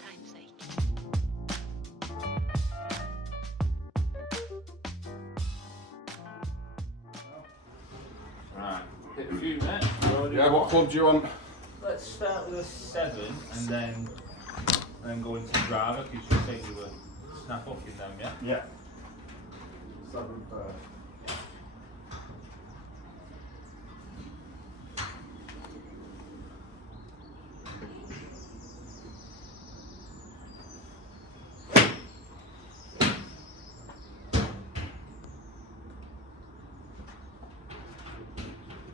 time's sake. Right, hit a few minutes. Yeah, what club do you want? Let's start with a 7 and then go into driver because you take you a snap up in them, yeah? Yeah. 7 first.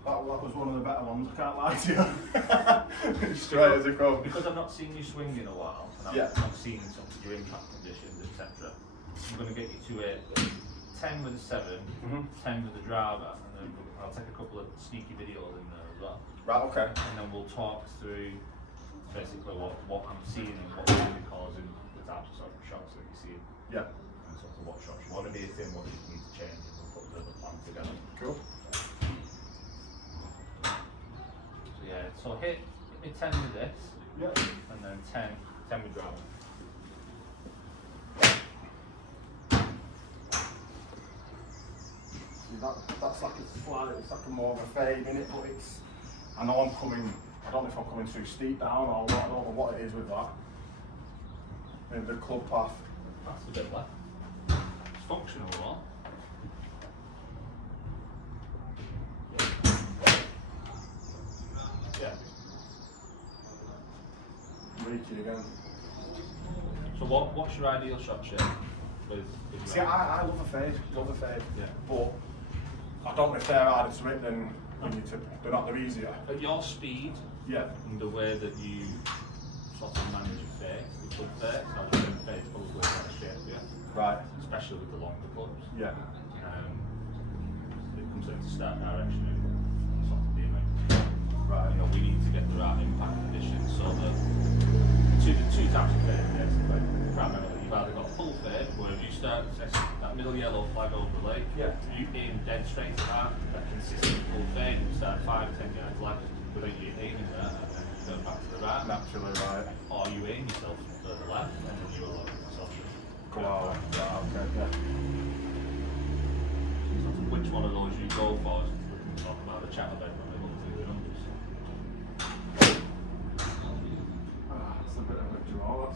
That was one of the better ones, I can't lie to you. Straight as a come. Because I've not seen you swing in a while, and I've not seen some of your impact conditions, etc. I'm going to get you to a 10 with a 7, 10 with a driver, and then I'll take a couple of sneaky videos in there as well. Right, okay. And then we'll talk through basically what I'm seeing and what's really causing the types of shots that you're seeing. Yeah. And sort of what shots you want to be in, what you need to change, and we'll put the plan together. Cool. So yeah, so hit me 10 with this, Yeah. and then 10 with driver. That's like a slide, it's like a more of a fade in it, but it's, I know I'm coming, I don't know if I'm coming too steep down or what, I don't know what it is with that. Maybe the club path. That's a bit left. It's functional though. Yeah. Reeky again. So what's your ideal shot shape? With See, I love a fade, Yeah. but I don't know if they're harder to hit than when you tip, they're not, they're easier. At your speed, Yeah. and the way that you sort of manage your face, the club face, I would say face probably a better shape for you, Right. especially with the longer clubs. Yeah. It comes into start direction and sort of aiming. Right. You know, we need to get the right impact conditions so that the two types of fade basically. Primarily, you've either got full fade, where if you start that middle yellow flag over the lake, Yeah. you aim dead straight to that consistent full fade, you start 5 or 10 yards left without you aiming there, and then you turn back to the right. Naturally, right. Or you aim yourself to the left, and then you allow yourself to Go out. Right, okay, yeah. which one of those you go for, we can talk about the chat about when we look through the numbers. It's a bit of a draw.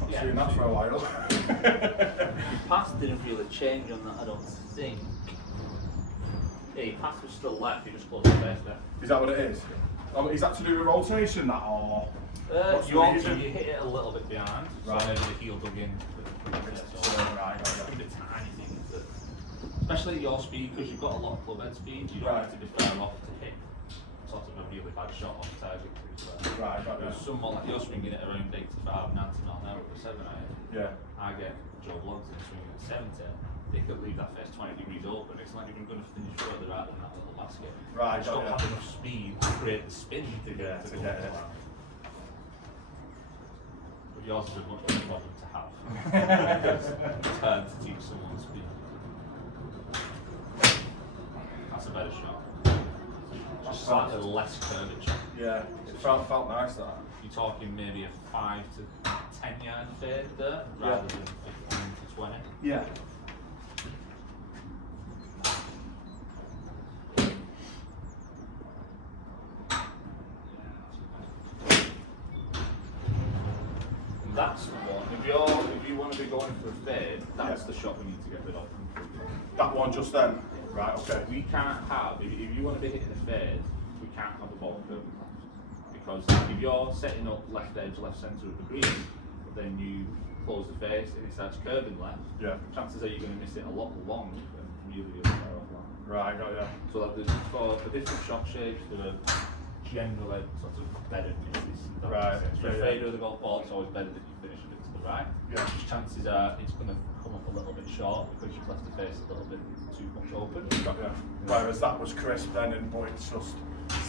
Not Yeah. seen that for a while. Your pass didn't really change on that, I don't think. Yeah, your pass was still left, you just closed the face there. Is that what it is? Is that to do with rotation, that, or? What's You the also reason? you hit it a little bit behind, Right. so maybe the heel dug in. Right, The tiny things that, especially at your speed, because you've got a lot of club head speed, you don't Right. have to be far off to hit sort of a really bad shot off target. Right, got There's you. someone like you're swinging it around 85, 90 miles an hour with a 7 iron. Yeah. I get Joe Bloggs in swinging at 70. They could leave that face 20 degrees open. It's not even going to finish further out than that little basket. Right, Just don't got have you. enough speed to create the spin to Yeah, get to go get like it. that. But yours is a much better problem to have. It's hard to teach someone speed. That's a better shot. Just slightly less curvature. Yeah, it felt nice, that. You're talking maybe a 5 to 10 yard fade there, rather than 15 to 20. Yeah. And that's the one. If you want to be going for a fade, that's the shot we need to get rid of. That one just then? Right, okay. We can't have, if you want to be hitting a fade, we can't have the ball curving left. Because if you're setting up left edge, left centre of the green, then you close the face and it starts curving left, Yeah. chances are you're going to miss it a lot long and really far off line. Right, got you. So that there's, for different shot shapes, there are generally sort of better misses. Right, For a yeah, fader of the golf ball, it's always better that you finish a bit to the right. Yeah. Chances are it's going to come up a little bit short because you've left the face a little bit too much open. Got you. Whereas that was crisp then, and but it's just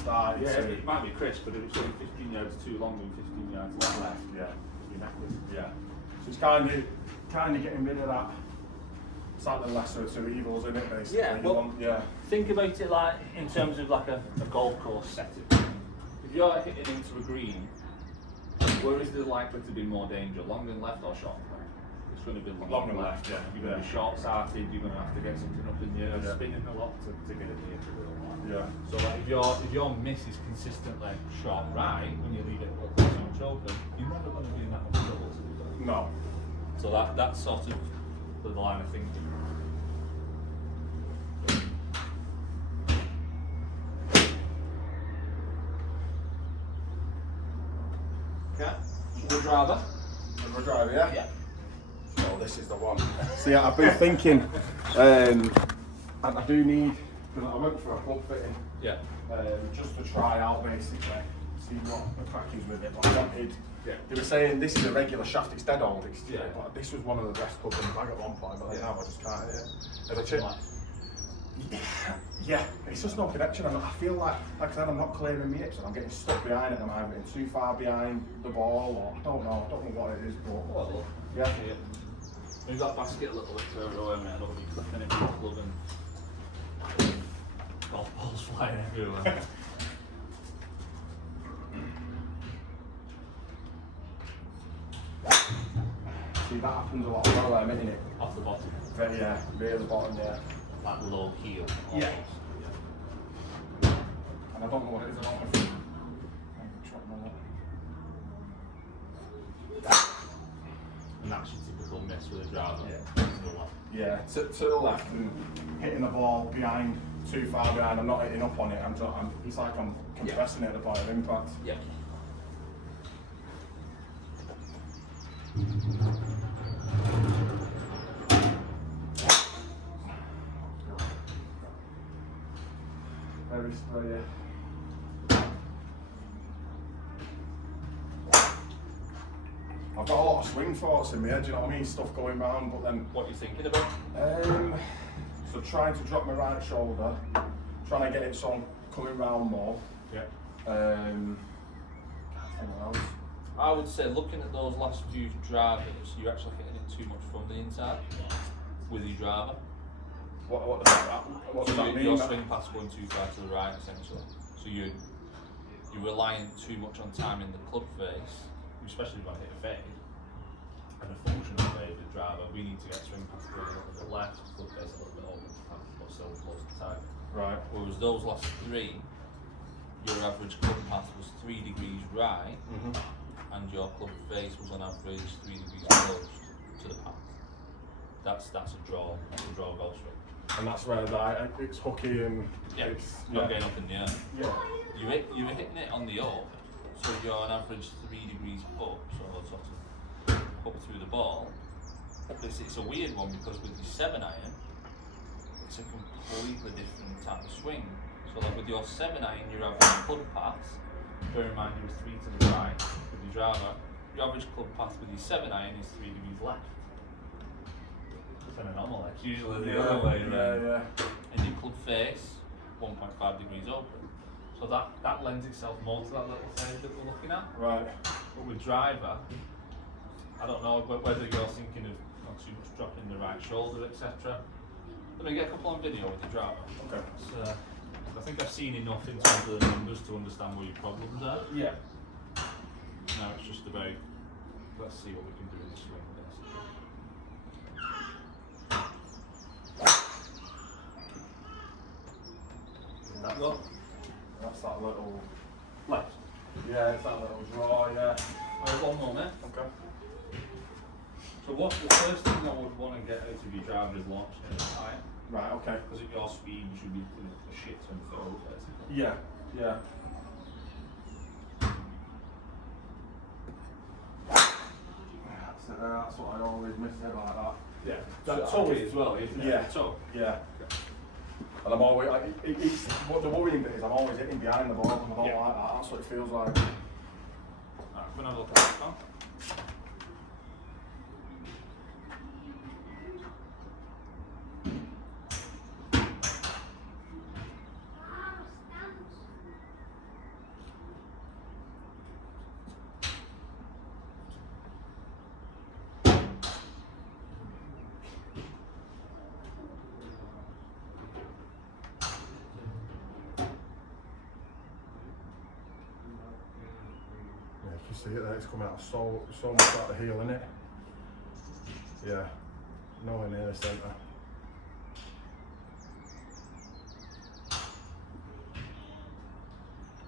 started Yeah, to... it might be crisp, but if it's going 15 yards too long and 15 yards left, Yeah. you're knackered. Yeah. So it's kind of getting rid of that. It's like the lesser of two evils, isn't it, basically? Yeah, You well- want, yeah. Think about it like in terms of like a golf course setting. If you're hitting into a green, Where is there likely to be more danger, long and left or short and left? It's going to be long and left, yeah. You're going to be short-sighted, you're going to have to get something up in the air, spinning a lot to get it near to the line. Yeah. So like, if your miss is consistently short right, when you leave it open so much open, you're never going to be in that much trouble to do that. No. So that's sort of the line of thinking. Okay. The driver. The driver, yeah? Yeah. Oh, this is the one. See, I've been thinking, and I do need, because I went for a club fitting, Yeah. just to try out basically, see what the crack is with it. But I wanted, Yeah. they were saying this is a regular shaft, it's dead old. Yeah. But this was one of the best clubs in the bag at one point, but now I just can't hit it. As a chip. Yeah, it's just no connection. I feel like I said, I'm not clearing my hips and I'm getting stuck behind it and I'm getting too far behind the ball, or I don't know what it is, but Well, yeah. Move that basket a little bit further away, and I don't want you clipping it with the club and golf balls flying everywhere. See, that happens a lot as well, isn't it? Off the bottom. Yeah, near the bottom, yeah. That low heel. Yeah. And I don't know what it is, I don't know if I can And that's your typical miss with a driver. Yeah. To the left. yeah, to the left and hitting the ball behind, too far behind, I'm not hitting up on it, it's like I'm compressing it at the point of impact. Yeah. Very spray. I've got a lot of swing thoughts in my head, you know what I mean? Stuff going round, but then What are you thinking about? so trying to drop my right shoulder, trying to get it so I'm coming round more. Yeah. Can't think what else. I would say, looking at those last few drivers, you're actually hitting it too much from the inside with your driver. What does that mean? Your swing path's going too far to the right, essentially. So you're relying too much on timing the club face, especially when I hit a fade. And a functional fade with driver, we need to get swing paths going a little bit left, club face a little bit over, but still close to time. Right. Whereas those last three, your average club path was 3 degrees right, and your club face was on average 3 degrees close to the path. That's a draw goal swing. And that's where it's hooky and it's not getting up in the air. Yeah. You were hitting it on the up, so you're on average 3 degrees up, so sort of up through the ball. It's a weird one because with your 7-iron, it's a completely different type of swing. So like with your 7-iron, your average club path, bear in mind you was 3 to the right with your driver, your average club path with your 7-iron is 3 degrees left. It's an anomaly. It's usually the other way around. Yeah. And your club face, 1.5 degrees open. So that lends itself more to that little fade that we're looking at. Right. But with driver, I don't know whether you're thinking of not too much dropping the right shoulder, etc. Let me get a couple on video with your driver. Okay. So, I think I've seen enough in terms of the numbers to understand where your problems are. Yeah. Now it's just about, let's see what we can do in this swing. That's that little Left. Yeah, it's that little draw, yeah. One more minute. Okay. So the first thing I would want to get out of your driver is launching it higher. Right, okay. Because at your speed you should be doing a shit ton of throws basically. Yeah, yeah. That's what I always miss it like that. Yeah. That's Toe as well, isn't it? Yeah. Toe. Yeah. And I'm always, what the worrying bit is I'm always hitting behind the ball and I don't like that, that's what it feels like. Alright, we're gonna have a look at this now. see it there, it's coming out so much out the heel, innit? Yeah, nowhere near the centre.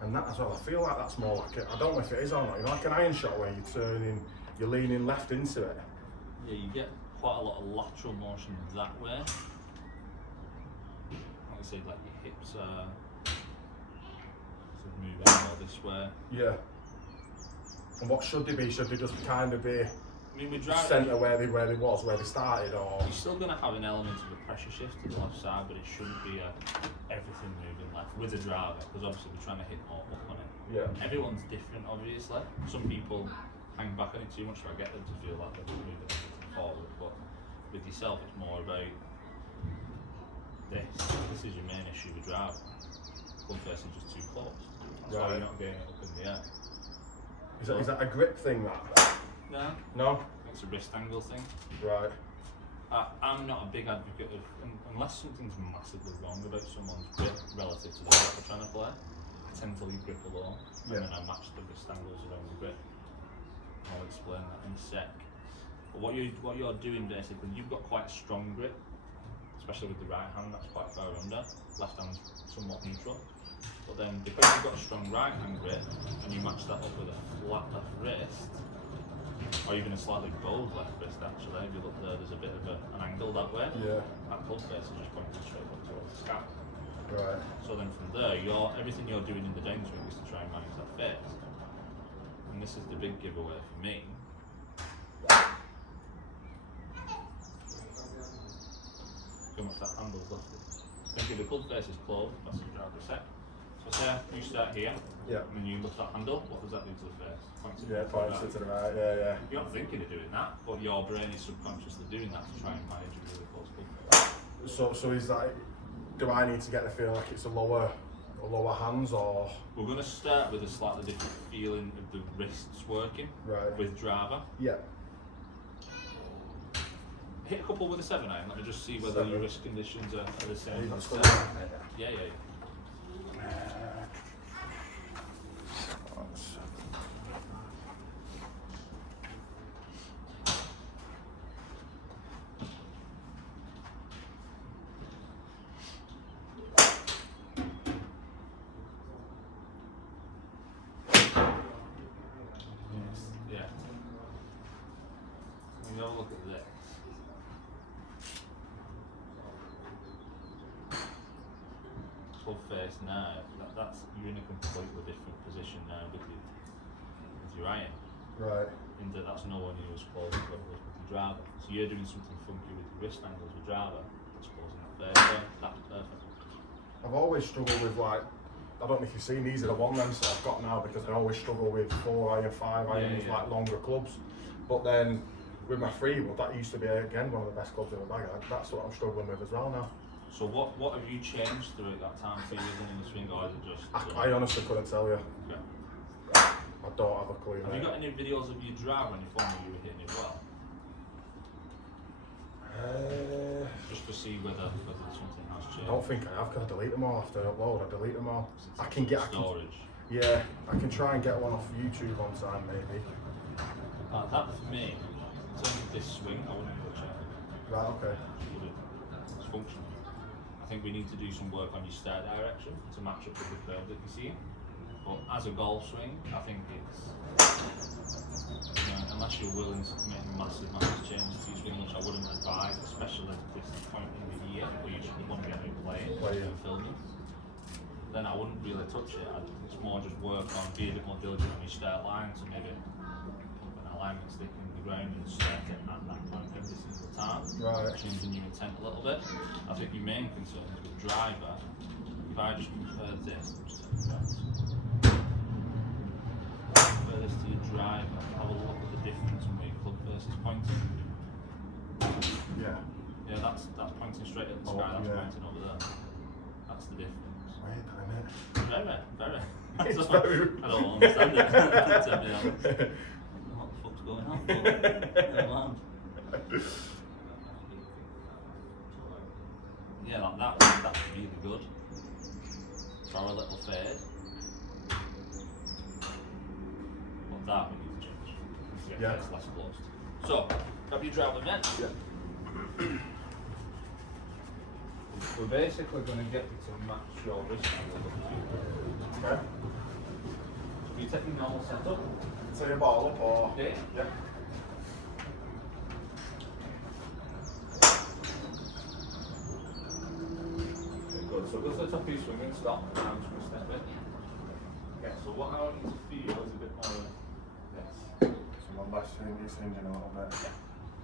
And that as well, I feel like that's more like I don't know if it is or not, you know, like an iron shot where you're leaning left into it. Yeah, you get quite a lot of lateral motion that way. Like I say, like your hips are sort of moving more this way. Yeah. And what should they be? Should they just kind of be I mean, we drive centre where they started, or? you're still going to have an element of a pressure shift to the left side, but it shouldn't be everything moving left with a driver, because obviously we're trying to hit more up on it. Yeah. Everyone's different, obviously. Some people hang back on it too much, so I get them to feel like they're moving everything forward, but with yourself it's more about this. This is your main issue with driving. Club face is just too close. That's why you're not getting it up in the air. Is that a grip thing, that? No. No? It's a wrist angle thing. Right. I'm not a big advocate of, unless something's massively wrong about someone's grip relative to the shot they're trying to play, I tend to leave grip alone, and then I match the wrist angles around the grip. I'll explain that in a sec. But what you're doing basically, you've got quite a strong grip, especially with the right hand, that's quite far under. Left hand's somewhat neutral. But then because you've got a strong right hand grip, and you match that up with a flat left wrist, or even a slightly bowed left wrist actually, if you look there, there's a bit of an angle that way. Yeah. That club face is just pointing straight up towards the scalp. Right. So then from there, everything you're doing in the downswing is to try and manage that face. And this is the big giveaway for me. How much that handle's lifted. Think of the club face is closed, that's the driver set. So say you start here, Yeah. and then you lift that handle, what does that do to the face? Points it Yeah, to the points right. it to the right, yeah. You're not thinking of doing that, but your brain is subconsciously doing that to try and manage a really close club face. So is that, do I need to get the feeling like it's a lower hands, or? We're going to start with a slightly different feeling of the wrists working with driver. Yeah. Hit a couple with a 7-iron, let me just see whether your wrist conditions are the same. Yeah. Yeah. Let me have a look at this. Club face now, you're in a completely different position now with your iron. Right. In that's nowhere near as close as what it was with the driver. So you're doing something funky with your wrist angles with driver, that's closing that face. That's perfect. I've always struggled with, like, I don't know if you've seen, these are the one lengths that I've got now, because I always struggle with 4-iron, 5-irons, like longer clubs. But then with my 3-wood, that used to be again one of the best clubs in the bag. That's what I'm struggling with as well now. So what have you changed throughout that time for you in the swing, or is it just? I honestly couldn't tell you. Okay. I don't have a clue. Have you got any videos of your drive when you found you were hitting it well? Just to see whether something has changed. I don't think I have, because I delete them all after I upload. I delete them all. I can get storage. Yeah, I can try and get one off YouTube on time maybe. That for me, in terms of this swing, I wouldn't touch it. Right, okay. It's functional. I think we need to do some work on your stare direction to match up with the curve that you see. But as a golf swing, I think it's, unless you're willing to make massive changes to your swing, which I wouldn't advise, especially at this point in the year where you just want to get out playing and filming, then I wouldn't really touch it. It's more just work on being a bit more diligent on your start line to maybe put an alignment stick in the ground and start it at that point every single time. Right. Changing your intent a little bit. I think your main concern is with driver. If I just compare this, compare this to your driver, have a look at the difference in where your club face is pointing. Yeah. Yeah, that's pointing straight at the sky, that's pointing over there. That's the difference. Wait a minute. Very. It's very... I don't understand it. To be honest. What the fuck's going on? Never mind. Yeah, that's really good. For a little fade. But that, when you Yeah. It's less closed. So, grab your driver then. Yeah. We're basically going to get you to match your wrist angle. Okay. So you take your normal setup. So your ball up or? Yeah. Yeah. Good. So go to the top of your swing and stop. And I'm just going to step in. Okay. So what I want you to feel is a bit more of this. So my left swing is hinging a little bit. Yeah.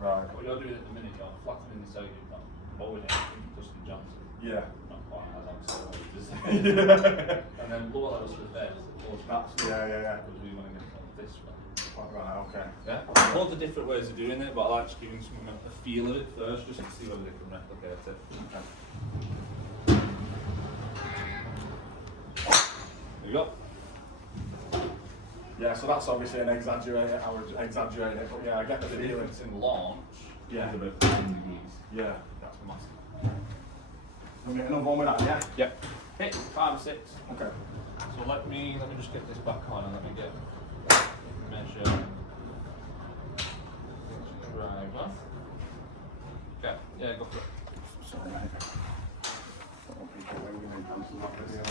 Right. What you're doing at the minute, you're flattening this out. You're not bowing it. Dustin Johnson. Yeah. Not quite as I'm saying. Yeah. And then lower levels with bed. Yeah. Because we want to get it this way. Right, okay. Yeah. Loads of different ways of doing it, but I like just giving someone a feel of it first, just to see whether they can replicate it. Okay. There you go. Yeah, so that's obviously an exaggerated, I would exaggerate it, but yeah, I get the The feeling. difference in launch Yeah. is about 15 degrees. Yeah. That's massive. We'll get another one with that, yeah? Yep. Hit 5 or 6. Okay. So let me just get this back on and let me get measure. Driver. Okay. Yeah, go for it. Sorry, mate. Don't want people waving in pants and that video.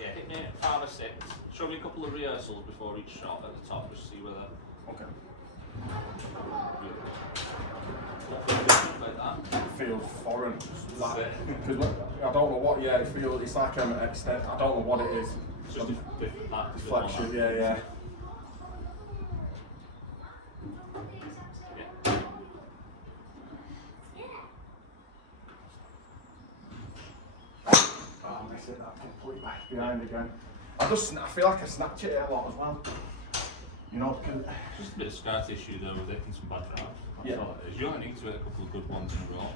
Yeah, hit me at 5 or 6. Show me a couple of rehearsals before each shot at the top, just see whether. Okay. Like that. It feels foreign. Like, because I don't know what, yeah, it feels, it's like an extent, I don't know what it is. It's just a different part. Deflection, yeah. Oh, I'm missing that complete back behind again. I feel like I snatch it a lot as well. You know, because Just a bit of scar tissue though with hitting some bad drives. That's all it is. You only need to hit a couple of good ones in a row.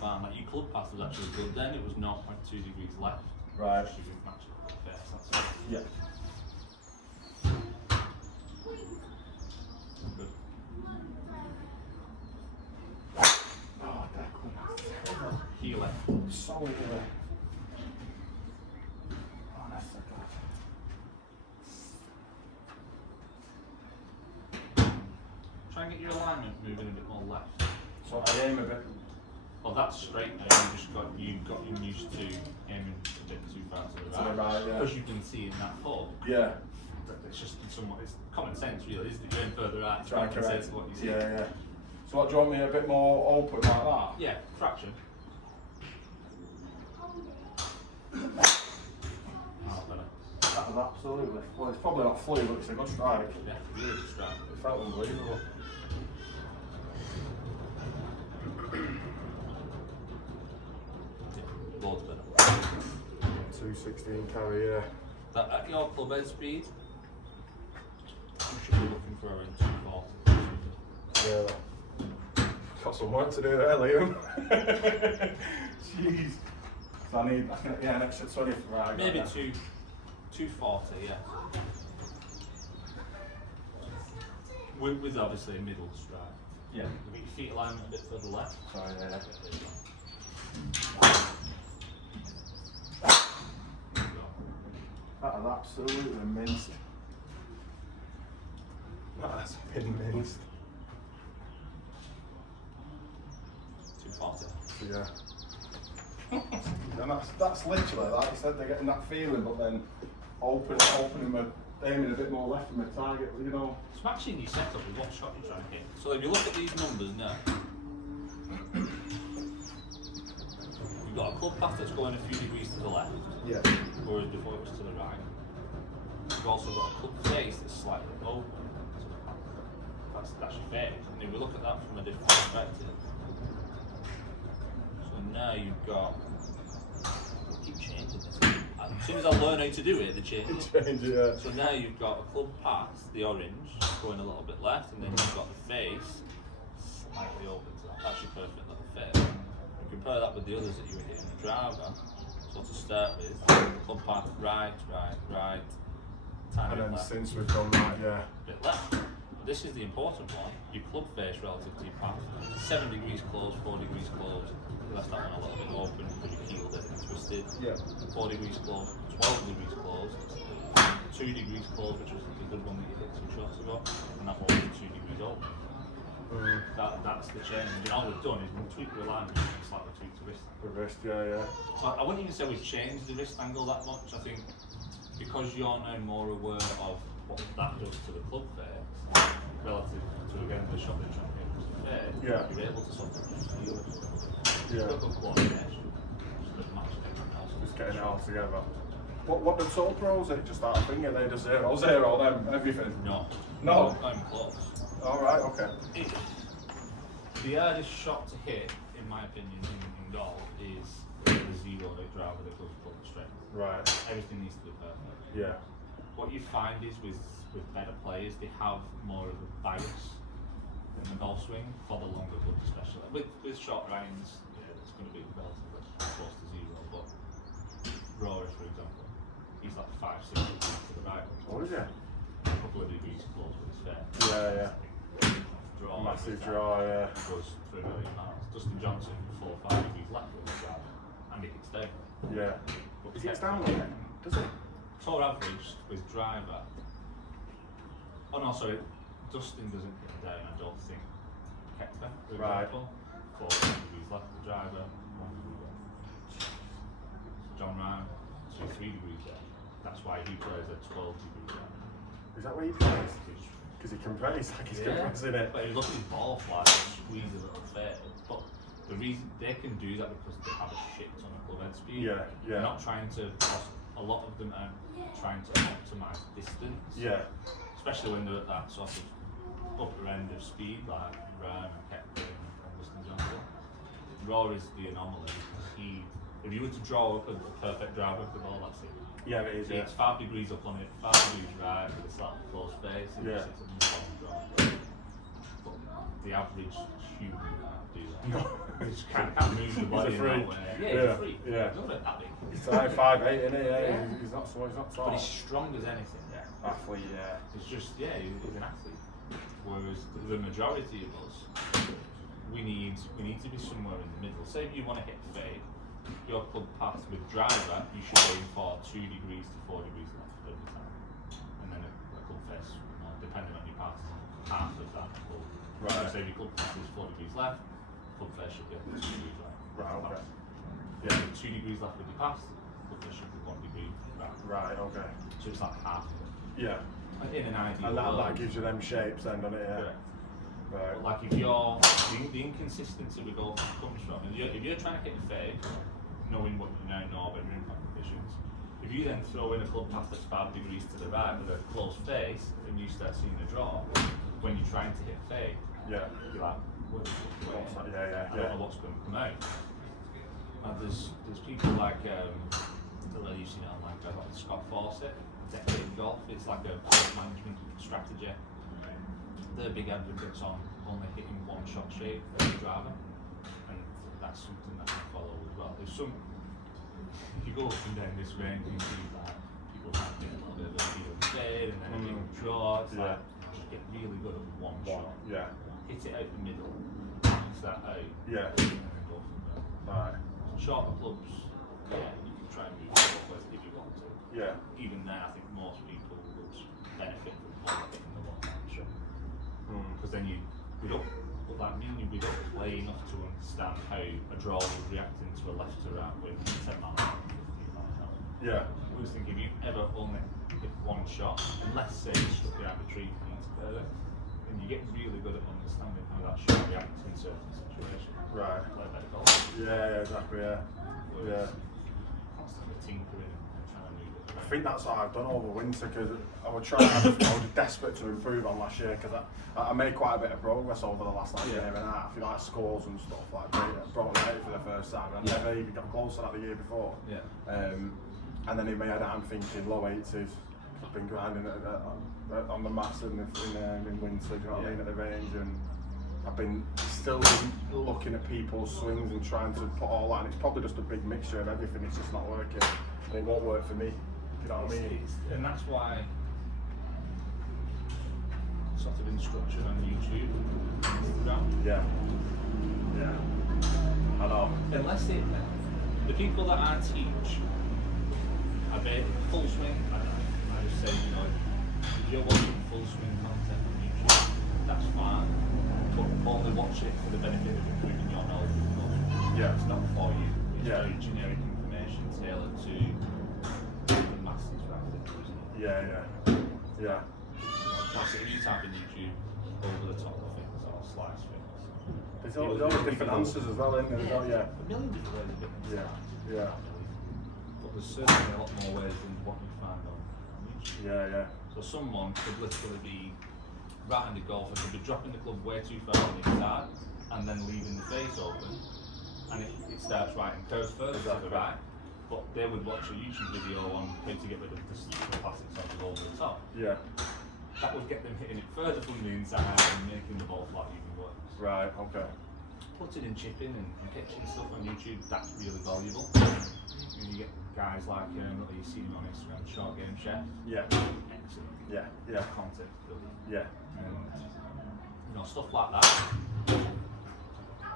Fine. Like your club pass was actually good then, it was 0.2 degrees left. Right. Just to match it with the face, that's all. yeah. Good. Oh, Declan. Heel it. So easy. Oh, that's so good. Try and get your alignment moving a bit more left. So I aim a bit. Well, that's straight now. You've gotten used to aiming a bit too far to the right. Yeah. As you can see in that hook, Yeah. it's just somewhat it's common sense, really, isn't it? You're aim further out, Try and compensates correct. what you see. Yeah. So what, do you want me a bit more open like that? Yeah, fraction. Oh, better. That was absolutely. Well, it's probably not flu, but it's a good strike. Yeah, really good strike. It felt unbelievable. Yeah, loads better. 216 carry, yeah. That at your club head speed, you should be looking for around 240. Yeah. Got some work to do there, Liam. Jeez. So I need, an extra 20 for right. Maybe 240, yeah. With obviously a middle strike. Yeah. Get your feet alignment a bit further left. Sorry, yeah. There you go. That is absolutely minced. That's been minced. 240. Yeah. And that's literally, like you said, they're getting that feeling, but then aiming a bit more left from the target, you know. It's matching your setup with what shot you're trying to hit. So if you look at these numbers now, you've got a club path that's going a few degrees to the left, Yeah. whereas before it was to the right. You've also got a club face that's slightly open. So that's your face. And if we look at that from a different perspective, so now you've got. Keep changing this. As soon as I learn how to do it, they change. Yeah. So now you've got a club pass, the orange, going a little bit left, and then you've got the face slightly open to that. That's your perfect little face. You compare that with the others that you were hitting the driver. So to start with, club pass right, tiny And bit then left, since we've done that, yeah. bit left. But this is the important one, your club face relative to your path. 7 degrees closed, 4 degrees closed. You left that one a little bit open because you heeled it and twisted. Yeah. 4 degrees closed, 12 degrees closed. 2 degrees close, which was the good one that you hit 2 shots ago, and that one was 2 degrees open. That's the change. And all we've done is we've tweaked the line, slightly tweaked the wrist. The wrist, yeah. So I wouldn't even say we've changed the wrist angle that much. I think because you're now more aware of what that does to the club face relative to again the shot they're trying to get across the face, you're able to sort of feel it. It's got good coordination. Just getting it all together. What the toe pros? It just start a finger, they just zero, them, everything. No. No. Not even close. Alright, okay. The hardest shot to hit, in my opinion, in golf is the zero driver that goes full strength. Right. Everything needs to be perfect. Yeah. What you find is with better players, they have more of a bias in the golf swing for the longer clubs, especially. With short irons, it's going to be relatively close to zero. But Rory, for example, he's like 5-6 degrees to the right. Oh, is he? A couple of degrees close with his fair. Yeah. Draw, massive draw, yeah. Goes 3 million miles. Dustin Johnson, 4 or 5 degrees left with his driver, and it hits down. Yeah. But Is it down again? Does it? Tour average with driver. Oh no, sorry. Dustin doesn't hit it down, I don't think. Hector, for example. 4 degrees left with the driver, 1 degree left. John Ryan, 3 degrees there. That's why he plays at 12 degrees there. Is that where he plays? Because he can play, it's like he's compressing it. But he look at his ball fly and squeeze a little fade. But the reason they can do that because they have a shit ton of club head speed. They're not trying to, a lot of them are trying to optimise distance. Especially when they're at that sort of upper end of speed, like Ryan and Hector and Dustin Johnson. Rory's the anomaly because if you were to draw up a perfect driver of the ball, that's it. Yeah, it is. It's 5 degrees up on it, 5 degrees right with a slightly close face. But the average human can't do that. No. He just can't move the body in that way. Yeah, he's a freak. He's not that big. He's like 5'8", isn't he? Yeah. He's not tall. But he's strong as anything. Athlete, It's just, he's an athlete. Whereas the majority of us, we need to be somewhere in the middle. Say if you want to hit fade, your club path with driver, you should aim for 2 degrees to 4 degrees left every time. And then a club face, depending on your path, half of that club. Right. So say if your club path is 4 degrees left, club face should be 2 degrees right. Right, okay. Yeah, 2 degrees left with your path, club face should be 1 degree right. Right, okay. So it's like half of it. Yeah. In an ideal And world. that gives you them shapes then, doesn't it? Yeah. Right. But like if you're, the inconsistency with golf comes from, if you're trying to hit a fade, knowing what you now know about your impact conditions, if you then throw in a club path that's 5 degrees to the right with a close face, and you start seeing a draw, when you're trying to hit a fade, you're like, what the fuck? I don't know what's going to come out. And there's people like, I don't know, you've seen it online, like Scott Fawcett, Decade Golf, it's like a management strategy. They're big advocates on only hitting one shot shape as a driver, and that's something that I follow as well. There's some, if you go up and down this range, you see that people have a little bit of a feel fade and then a big draw. It's like, just get really good at one shot. Hit it out the middle, bounce that out, and then go from there. Right. Shorter clubs, you can try and move it both ways if you want to. Even there, I think most people would benefit from hitting the one-hand shot. Because then you don't, what that means, you don't play enough to understand how a draw would react into a left to right with 10 miles an hour, 15 miles an hour. I was thinking, if you ever only hit one shot, unless say you stuck behind a tree for you to further, then you get really good at understanding how that shot reacts in certain situations. Right. Play better golf. Exactly, Constantly tinkering and trying to move it. I think that's what I've done over winter because I was desperate to improve on last year because I made quite a bit of progress over the last year and a half. You know, like scores and stuff like that. Brought it out for the first time. I never even got close to that the year before. And then in my head I'm thinking low 80s. I've been grinding on the mats in winter, do you know what I mean, at the range, and I've been still looking at people's swings and trying to put all that, and it's probably just a big mixture of everything. It's just not working. It won't work for me. You know what I mean? And that's why sort of instruction on YouTube, Instagram. I know. Unless the people that I teach are full swing, I I just say, you know, if you're watching full swing content on YouTube, that's fine, but only watch it for the benefit of improving your knowledge of golf. Yeah. It's not for you. It's Yeah. very generic information tailored to the masses rather than using it. Yeah. That's it. If you type in YouTube, over the top things or slice things. There's always different answers as well, isn't there? Yeah. A million different ways of getting started. Yeah. But there's certainly a lot more ways than what you find on YouTube. Yeah. So someone could literally be right-handed golfer, could be dropping the club way too far on the inside and then leaving the face open, and it starts right and curves further to the right. But they would watch a YouTube video on how to get rid of the classic sort of over the top. Yeah. That would get them hitting it further from the inside and making the ball flat even worse. Right, okay. Putting and chipping and catching stuff on YouTube, that's really valuable. And you get guys like that you see him on Instagram, Short Game Chef. Yeah. Excellent. Yeah. Content building. Yeah. And you know, stuff like that.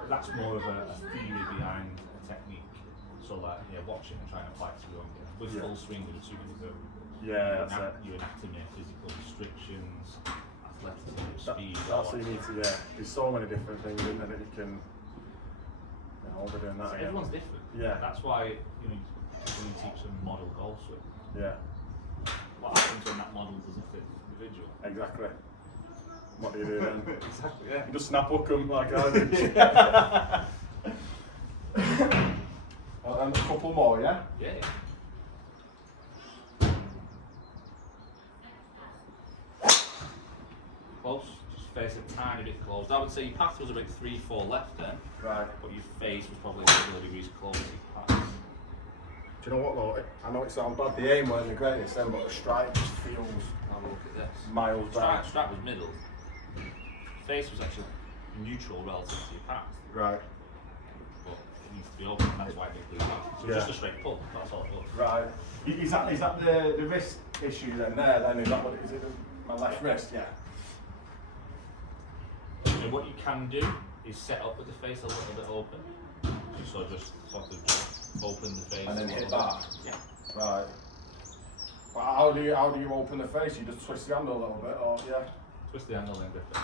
That's more of a theory behind a technique. So like, watch it and try and apply it to your own game. With full swing, with a 2 minute go. Yeah, that's it. Your anatomy, physical restrictions, athleticism, speed. That's what you need to, there's so many different things in there that you can, all be doing that. So everyone's different. Yeah. That's why, when you teach them model golf swing, Yeah. what happens when that model doesn't fit the individual? Exactly. What do you do then? Exactly, yeah. You just snap hook them like I did. And a couple more, yeah? Yeah. Close, just face a tiny bit closed. I would say your path was about 3-4 left then. Right. But your face was probably a couple of degrees closer to your path. Do you know what though? I know it sounds bad, the aim wasn't the greatest then, but the strike just feels Have a look at this. miles back. Strap was middle. Face was actually neutral relative to your path. Right. But it needs to be open, that's why it makes blue path. So just a straight pull, that's all it was. Right. Is that the wrist issue then there then? Is that what is it my left wrist? Yeah. So what you can do is set up with the face a little bit open. So just sort of open the face And then a hit little that? bit. Yeah. Right. Well, how do you open the face? You just twist the handle a little bit or yeah? Twist the handle and grip it.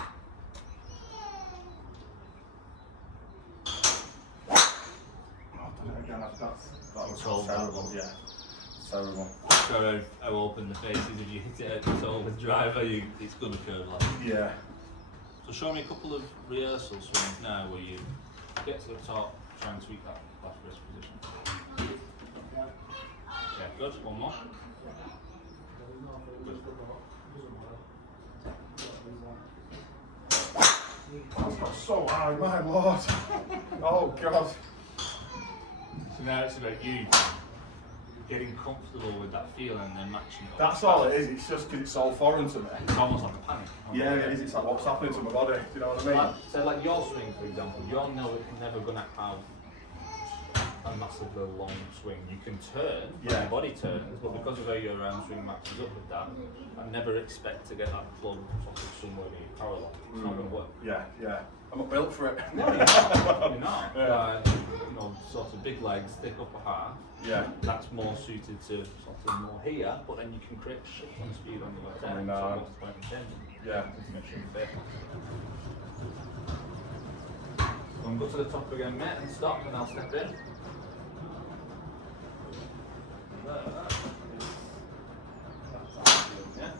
Again, that was Control that terrible. one. Yeah. Terrible. So how open the face is, if you hit it at the toe with driver, it's going to curve like that. Yeah. So show me a couple of rehearsal swings now where you get to the top, try and tweak that left wrist position. Yeah, good. One more. That's not so high, my lord. Oh God. So now it's about you getting comfortable with that feeling and then matching it up. That's all it is. It's just because it's so foreign to me. It's almost like a panic. Yeah, it is. It's like what's happening to my body. Do you know what I mean? So like your swing, for example, you're never going to have a massively long swing. You can turn, Yeah. your body turns, but because of how your round swing matches up with that, I never expect to get that club sort of somewhere near parallel. It's not going to work. Yeah. I'm not built for it. No, you're not. You're not. Yeah. Sort of big legs, thick upper half. Yeah. That's more suited to sort of more here, but then you can create a shit ton of speed on the left end. I know. So what's the point in changing? Yeah. To make sure you're fit. So I'm go to the top again, mate, and stop, and I'll step in. Yeah.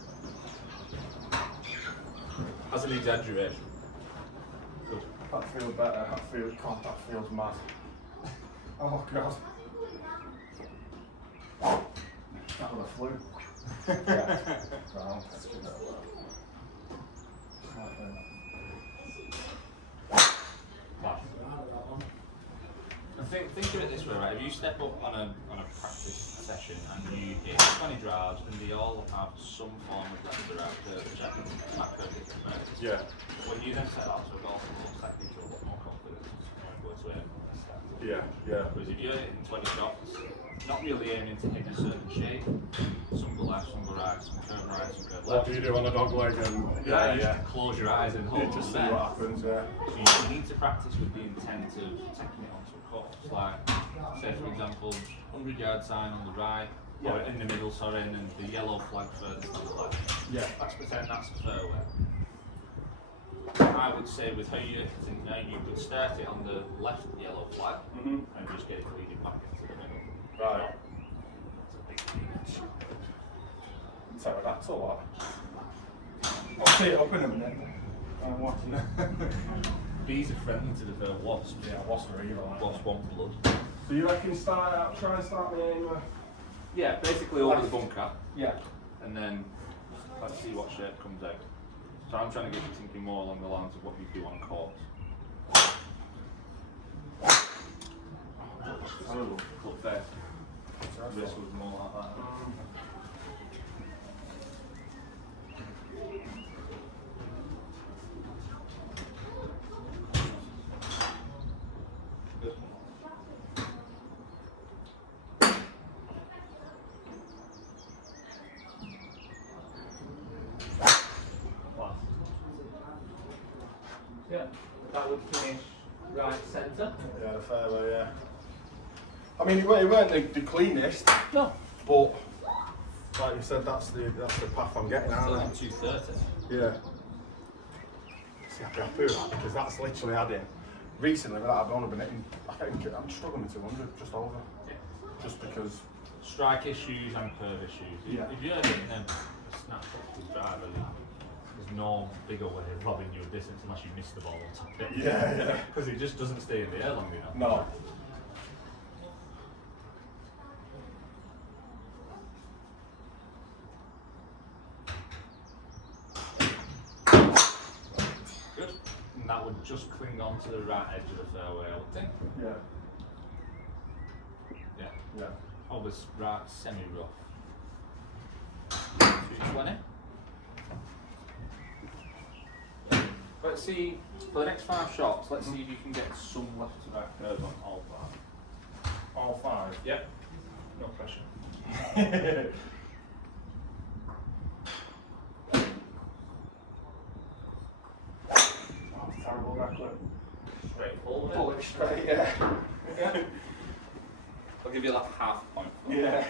As an exaggeration. Good. That feels better. God, that feels mad. Oh God. That was a fluke. Yeah. Wow. And think of it this way, right? If you step up on a practice session and you hit 20 drives and they all have some form of left or right curve, which I think might curve different ways. Yeah. When you then set out to a golf course, that gives you a lot more confidence and go to it. Yeah. Whereas if you're hitting 20 shots, not really aiming to hit a certain shape, some go left, some go right, some curve right, some curve What left. do you do on a dog leg? And Just close your eyes and hold Just see there. what happens. Yeah. So you need to practice with the intent of taking it onto a course. Like, say for example, 100-yard sign on the right, or in the middle, sorry, and then the yellow flag further to the left. Yeah. Let's pretend that's a fairway. I would say with how you're hitting now, you could start it on the left yellow flag and just get it leading back into the middle. Right. It's a big thing. Pterodactyl, what? I'll see it up in a minute. I'm watching it. Bees are friendly to the wasps. Yeah, wasps are evil. Wasps want blood. So you reckon try and start me aim? Yeah, basically over the bunker. Yeah. And then let's see what shape comes out. So I'm trying to get you thinking more along the lines of what you do on course. Terrible. Club face. This was more like that. Good. Yeah, that would finish right centre. Yeah, the fairway, yeah. I mean, it weren't the cleanest, No. but like you said, that's the path I'm getting, Still aren't on 230. Yeah. See, I'd be happy with that because that's literally adding. Recently, with that, I've only been hitting, I'm struggling with 200, just over. Yeah. Just because. Strike issues and curve issues. Yeah. If you're hitting them snap up the driver, there's no bigger way of robbing you a distance unless you miss the ball on top of it. Yeah. Because it just doesn't stay in the air long enough. No. Good. And that would just cling on to the right edge of the fairway, I would think. Yeah. Yeah. Yeah. Always right semi-rough. 220. Let's see, for the next 5 shots, let's see if you can get some left to right curve on all 5. All 5. Yep. No pressure. Oh, terrible backward. Straight forward. Pull it straight, yeah. I'll give you that half point. Yeah.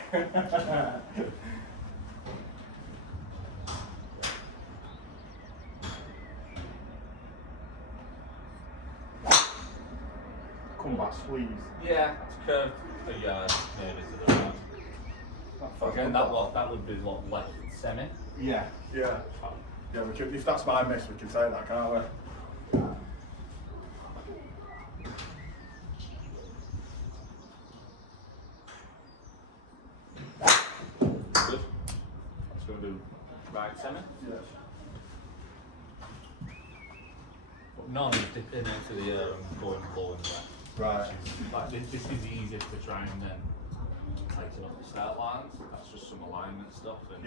Come back, squeeze. Yeah, it's curved a yard maybe to the right. Again, that would be what, left semi. Yeah. Yeah. Yeah, we can, if that's my miss, we can say that, can't we? Good. That's going to do right semi. Yes. But none is dipping into the air and going low and left. Right. Like this is easier to try and then tighten up the start lines. That's just some alignment stuff and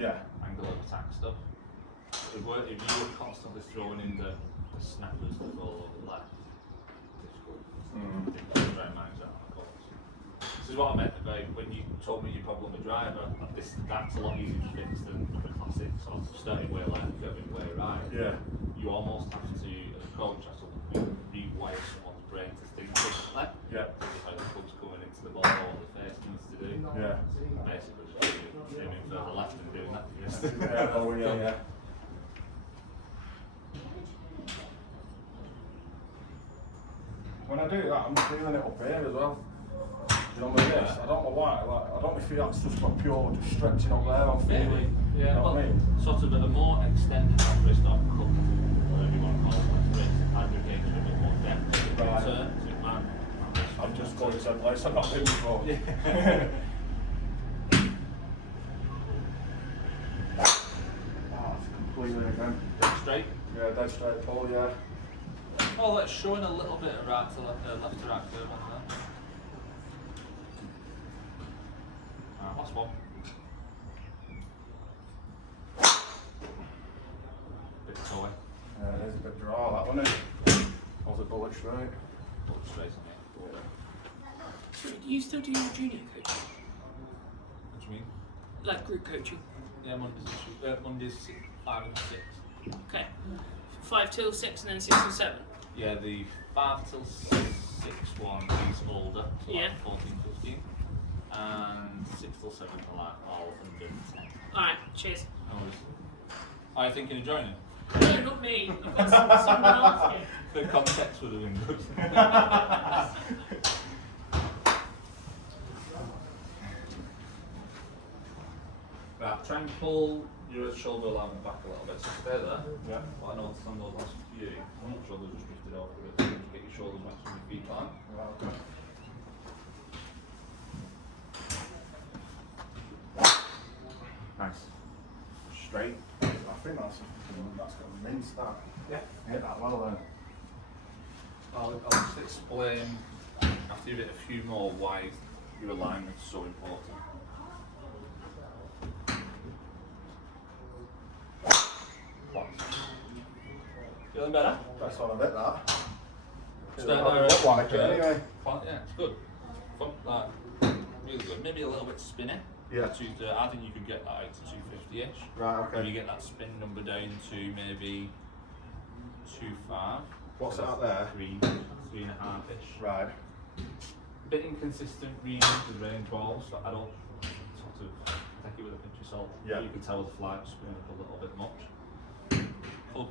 angle of attack stuff. If you were constantly throwing in the snappers that go over the left, difficult. Difficult to try and manage that on the course. This is what I meant about when you told me your problem with driver. That's a lot easier to fix than the classic sort of starting way left, going way right. Yeah. You almost have to, as a coach, have to rewire someone's brain to think differently. Yeah. How the club's coming into the ball, what the face needs to do. Yeah. Basically, just aiming further left and doing that. Yeah, oh yeah, yeah. When I do that, I'm feeling it up here as well. You know what I mean? I don't know why. Like, I don't feel that's just like pure, just stretching up there. I'm feeling. Yeah, You know well, what I mean? sort of a more extended wrist or cup, whatever you want to call it, wrist aggregates with a bit more depth. Right. So it might. I'm just going to a place I've not been before. It's completely again. Straight. Yeah, dead straight pull, yeah. Oh, that's showing a little bit of right to left to right curve on there. Alright, last one. Bit toy. Yeah, there's a bit draw, that one, isn't it? Was a bullet straight. Bullet straight on it. So do you still do your junior coaching? What do you mean? Like group coaching? Yeah, Mondays 5 and 6. Okay. 5 till 6 and then 6 till 7? Yeah, the 5 till 6 one is older, so Yeah. like 14, 15. and 6 till 7 are like all under 10. Alright, cheers. Are you thinking of joining? No, not me. I've got someone else here. The context would have been good. Right, try and pull your shoulder alignment back a little bit. So stay there. Yeah. What I noticed on those last few, your shoulders just drifted over a bit. So get your shoulders back from your feet line. Right, okay. Nice. Straight. I think that's got a min start. Yeah. Hit that well then. I'll just explain after you hit a few more why your alignment's so important. Feeling better? That's on a bit that. Look like it anyway. Yeah, it's good. Fun, like, really good. Maybe a little bit spinny. Yeah. I think you could get that out to 250-ish. Right, okay. Maybe get that spin number down to maybe 2.5. What's that there? 3.5-ish. Right. Bit inconsistent reading with range balls. So I don't sort of take it with a pinch of salt. Yeah. You can tell the flight's spinning up a little bit much. Club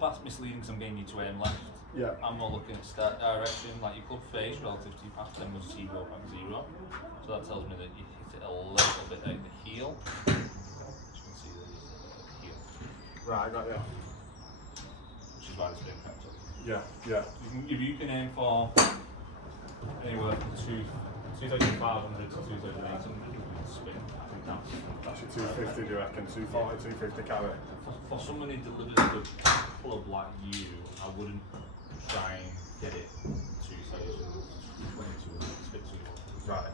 pass misleading because I'm getting you to aim left. Yeah. I'm more looking at start direction, like your club face relative to your pass then was 0.0. So that tells me that you hit it a little bit out the heel. As you can see there is the heel. Right, I got you. Which is why it's being kept up. Yeah, yeah. If you can aim for anywhere from 2,500 to 2,800 spin, I think That's your 250, do you reckon? 240, 250 carry? for someone who delivers the club like you, I wouldn't try and get it 2,022 spin to Right.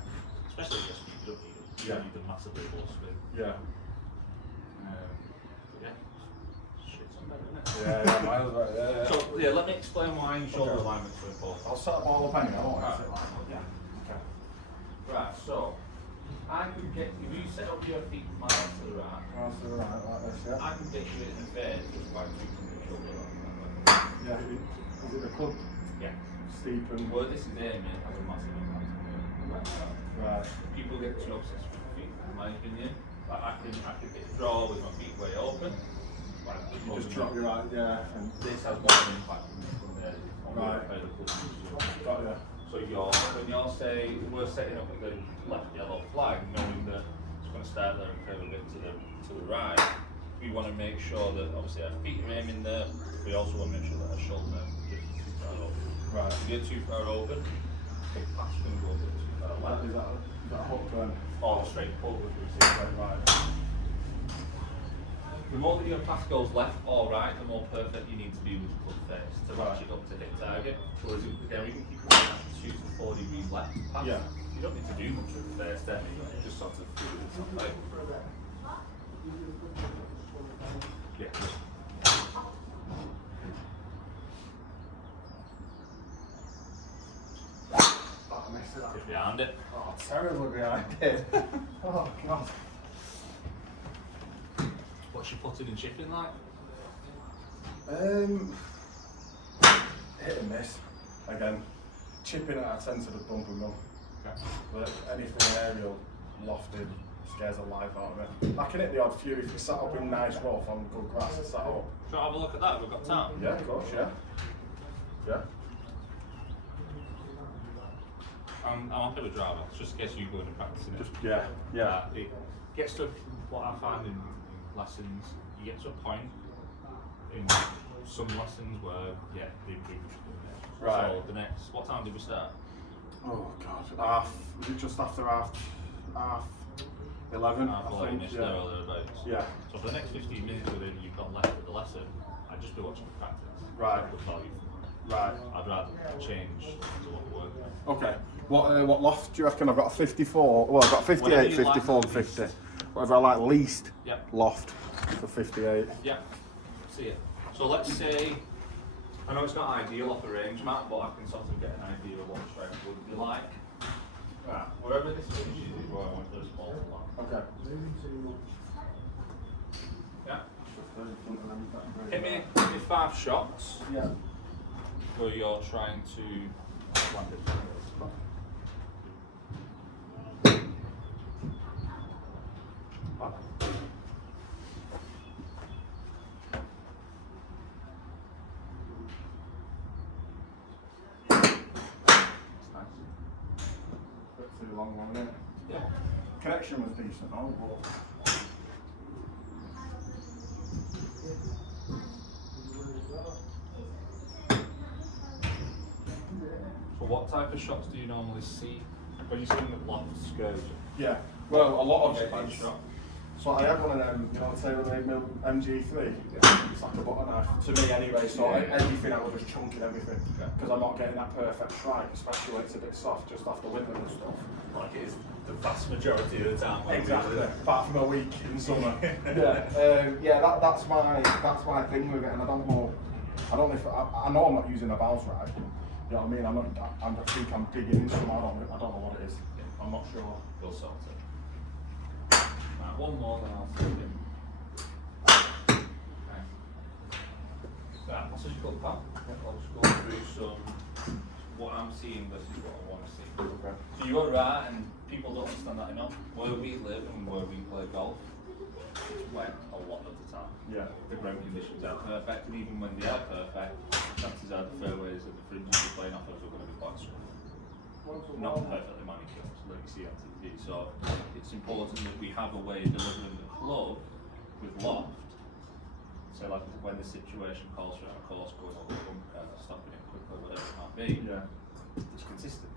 especially if you don't need it. You Yeah. don't need the massively low spin. Yeah. Yeah. Shit's on better, isn't it? Yeah, miles right, yeah. So yeah, let me explain why shoulder alignment's so important. I'll set up all the penny, I won't Right. sit like that. Yeah. Okay. Right, so I could get, if you set up your feet miles to the right, I'll sit right like this, yeah? I can get you in the face just by tweaking your shoulder alignment. Yeah, is it the club Yeah. steep and... Where this is aiming has a massive impact on the right side. Right. People get too obsessed with feet, in my opinion. Like I can hit a draw with my feet way open. Like, You just drop your right, yeah. And this has more of an impact on the Right. how the club moves. got you. So when you're say we're setting up the left yellow flag, knowing that it's going to start there and curve a bit to the right, we want to make sure that obviously our feet are aiming there. We also want to make sure that our shoulder is too far over. Right. If you get too far over, the pass is going to go a bit too far left. Is that a hook then? Or straight forward, we see right. The more that your pass goes left or right, the more perfect you need to be with the club face to match it up to hit target. Whereas again, we can keep it at 2 to 4 degrees left pass. Yeah. You don't need to do much with the face then, you just sort of do it something like. Yeah. Oh, I missed it. Get behind it. Oh, terrible behind it. Oh, God. What's your putting and chipping like? Hit and miss. Again, chipping it, I tend to just bump and run. Okay. But anything aerial, lofted, scares the life out of it. I can hit the odd few if you sat up in nice rough on good grass and sat up. Shall I have a look at that? We've got time. Yeah, of course, yeah. Yeah. I'm happy with driver. It's just in case you go in and practicing it. Just, yeah, yeah. It gets to what I find in lessons, you get to a point in some lessons where, yeah, they improve. Right. So the next, what time did we start? Oh, God. Was it just after half 11, Half I 11 think? there or thereabouts. Yeah. So for the next 15 minutes within you've got left with the lesson, I'd just be watching the practice. Right. Good value. Right. I'd rather change to what work. Okay. What loft do you reckon? I've got a 54. Well, I've got 58, Whatever you 54, like and the 50. least. Whatever I like least. Yep. Loft for 58. Yeah, see it. So let's say, I know it's not ideal off the range map, but I can sort of get an idea of what the strike would be like. Right, wherever this finishes is where I want to small one. Okay. Yeah. Hit me 5 shots Yeah. where you're trying to land it. strong one, isn't it? Yeah. Connection was decent, though, but. So what type of shots do you normally see when you're seeing the loft scourge? Yeah, well, a lot of Yeah, it. shot. So I had one of them, you know, the Taylor-made mill MG3. It's like a butter knife, to me anyway. So anything I would just chunking everything because I'm not getting that perfect strike, especially when it's a bit soft just after winter and stuff. Like it is the vast majority of the time. Exactly. Apart from a week in summer. That's my thing with it, and I don't know if I know I'm not using a bounce right. You know what I mean? I think I'm digging in some. I don't know what it is. I'm not sure. We'll sort it. Right, one more, then I'll fill in. Okay. Right, what's this called, pal? I'll just go through some what I'm seeing versus what I want to see. Okay. So you're right, and people don't understand that enough. Where we live and where we play golf, it's wet a lot of the time. Yeah. The ground conditions are perfect, and even when they are perfect, chances are the fairways and the fringes you're playing off of are going to be quite strong. Not perfectly manicured, like you see on TV. So it's important that we have a way of delivering the club with loft. So like when the situation calls for a course going over the bunker, stopping it quickly, whatever it might be, it's consistent.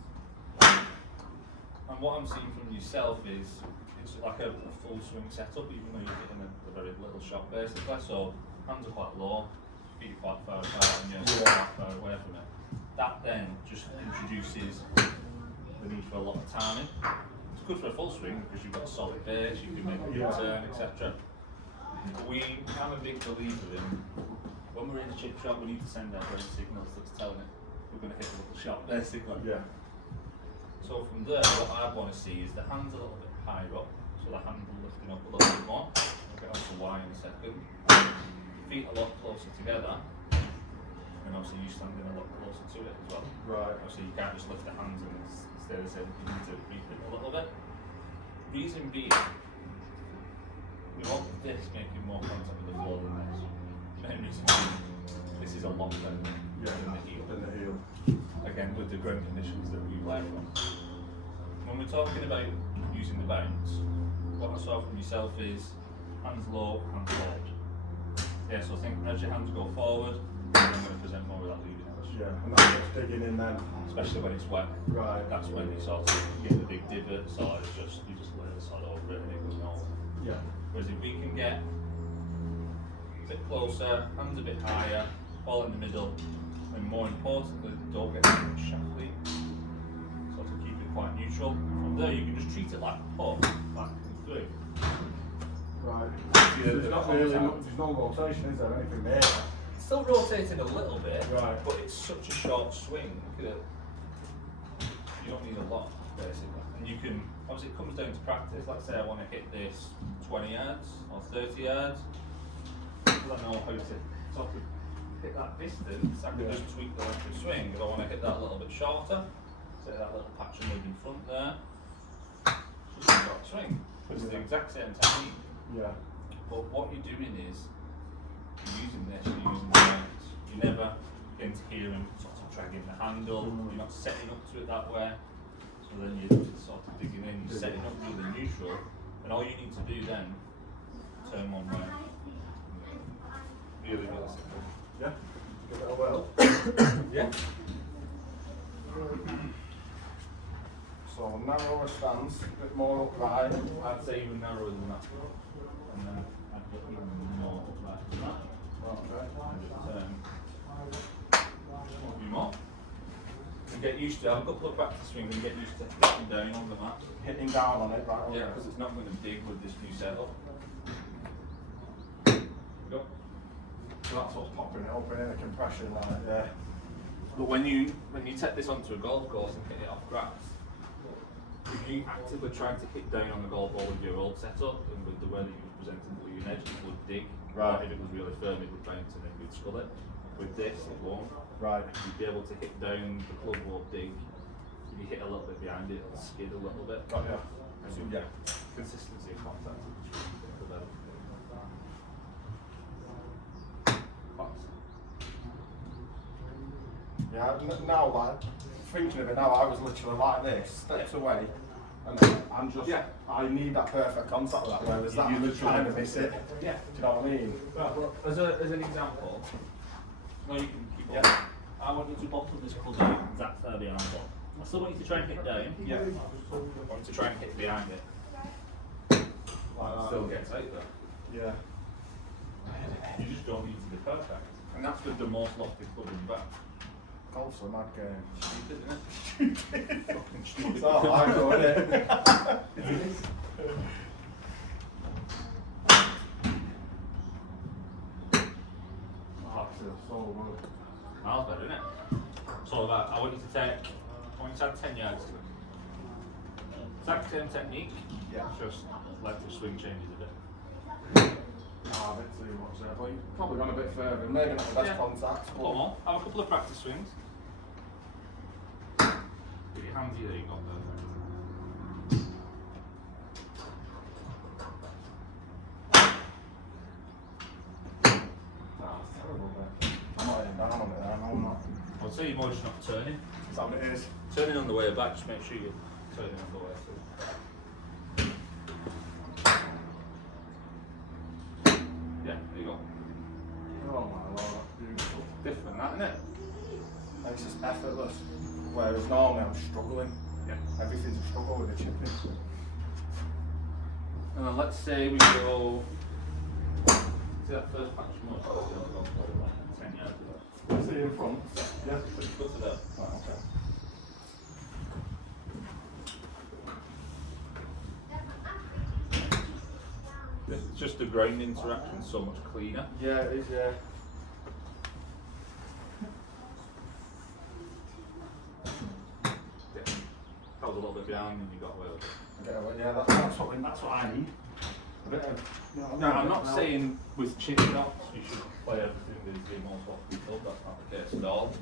And what I'm seeing from yourself is it's like a full swing setup, even though you're getting a very little shot basically. So hands are quite low, feet are quite far apart, and you're quite far away from it. That then just introduces the need for a lot of timing. It's good for a full swing because you've got a solid base, you can make a good turn, etc. I'm a big believer in when we're in a chip shot, we need to send out brain signals that's telling it we're going to hit a little shot, basically. Yeah. So from there, what I want to see is the hands a little bit higher up, so the handle lifting up a little bit more. I'll get on to why in a second. Feet a lot closer together. And obviously you standing a lot closer to it as well. Right. Obviously you can't just lift the hands and stay the same, you need to creep it a little bit. Reason being, we want this making more contact with the floor than this. Main reason being, this is a lot better than the heel. Than the heel. Again, with the ground conditions that we play from. When we're talking about using the bounce, what I saw from yourself is hands low, hands forward. Yeah, so I think as your hands go forward, I'm going to present more of that leading edge. Yeah, and that's what's digging in then. Especially when it's wet. Right. That's when you sort of get the big divots, or it's just you just lay the sod over it and it goes nowhere. Yeah. Whereas if we can get a bit closer, hands a bit higher, ball in the middle, and more importantly, don't get too much shaft lead. So to keep it quite neutral. From there, you can just treat it like a putt, back and through. Right. There's no rotation, is there? Anything there? Still rotating a little bit, Right. but it's such a short swing that you don't need a lot, basically. And you can, obviously it comes down to practice. Let's say I want to hit this 20 yards or 30 yards. Because I know how to sort of hit that distance, I can just tweak the length of swing. If I want to hit that a little bit shorter, say that little patch of mud in front there, just a short swing. It's the exact same technique. Yeah. But what you're doing is, you're using this, you're using the hands. You're never interfering, sort of dragging the handle, you're not setting up to it that way. So then you're sort of digging in, you're setting up really neutral, and all you need to do then, turn one way. Really, really simple. Yeah. Give it a whirl. Yeah. So narrower stance, a bit more upright. I'd say even narrower than that. And then I'd put even more upright than that. Okay. A few more. And get used to, have a couple of practice swings and get used to hitting down on the mat. Hitting down on it, right? Okay. Yeah, because it's not going to dig with this new setup. Go. So that's what's popping it up in the compression, like, yeah. But when you take this onto a golf course and hit it off grass, if you actively try to hit down on the golf ball with your old setup and with the way that you were presenting the leading edge, it would dig. Right. If it was really firm, it would bounce and then you'd skull it. With this, it won't. Right. You'd be able to hit down, the club won't dig. If you hit a little bit behind it, it'll skid a little bit. Got ya. And so, yeah, consistency of contact is developed. Yeah, now, like, thinking of it now, I was literally like this, steps away, And I'm just, I need that perfect contact with that, whereas that You I'm just trying to miss it. Yeah. Do you know what I mean? Well, as an example, no, you can keep on. Yeah. I want you to bottom this club down, that's there behind the ball. I still want you to try and hit down. Yeah. I want you to try and hit behind it. Like that. Still gets out there. Yeah. You just don't need to be perfect. And that's with the most lofted club in the back. Golf's a mad game. Stupid, isn't it? Fucking stupid. It's all hard though, isn't it? It is. Oh, it's so good. Miles better, isn't it? So about, I want you to add 10 yards to it. Exact same technique, Yeah. just length of swing changes a bit. Ah, a bit too much there. But you've probably gone a bit further. Maybe not the best contact. Put them on, have a couple of practice swings. With your hands either, you've got perfect. Ah, it's terrible there. I'm not even down on it there, no, I'm not. I'd say you're more just not turning. Is that what it is? Turning on the way back, just make sure you're turning on the way through. Yeah, there you go. Oh my lord, that's beautiful. Different, that, isn't it? And it's just effortless. Whereas normally I'm struggling. Yeah. Everything's a struggle with the chipping. And then let's say we go. See that first patch more? 10 yards ago. See in front? Yeah. Go to there. Right, okay. It's just the ground interaction so much cleaner. Yeah, it is, yeah. Yeah. That was a little bit behind and you got away with it. Okay, well, yeah, that's what I need. A bit of, you know, No, I'm not saying with chip shots you should play everything with the most lofty club, that's not the case at all.